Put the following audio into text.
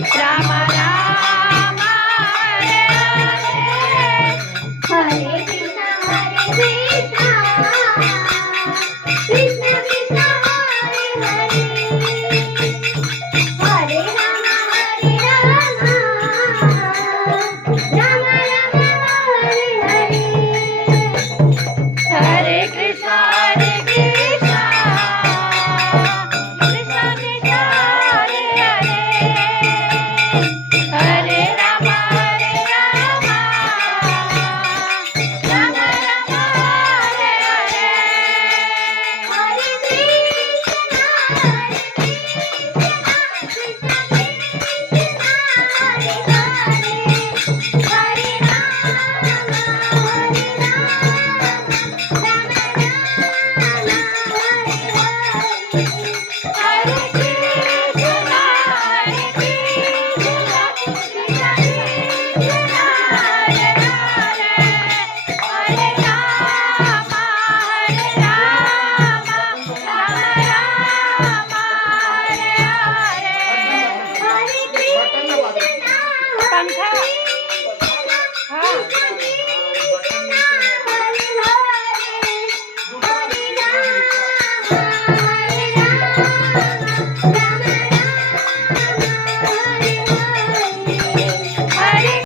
राम राम हरे हरे हरे कृष्णा कृष्ण कृष्ण हरे हरे हरे राम राम राम हरे हरे हरे कृष्णा कृष्णा कृष्ण कृष्ण हरे हरे हरे राम राम राम हरे हरे हरे कृष्णा कृष्ण कृष्ण हरे हरे हरे राम हरे कृष्णा कृष्णा कृष्ण हरे हरे हरे राम राम हरे हरे हरे कृष्णा पंखा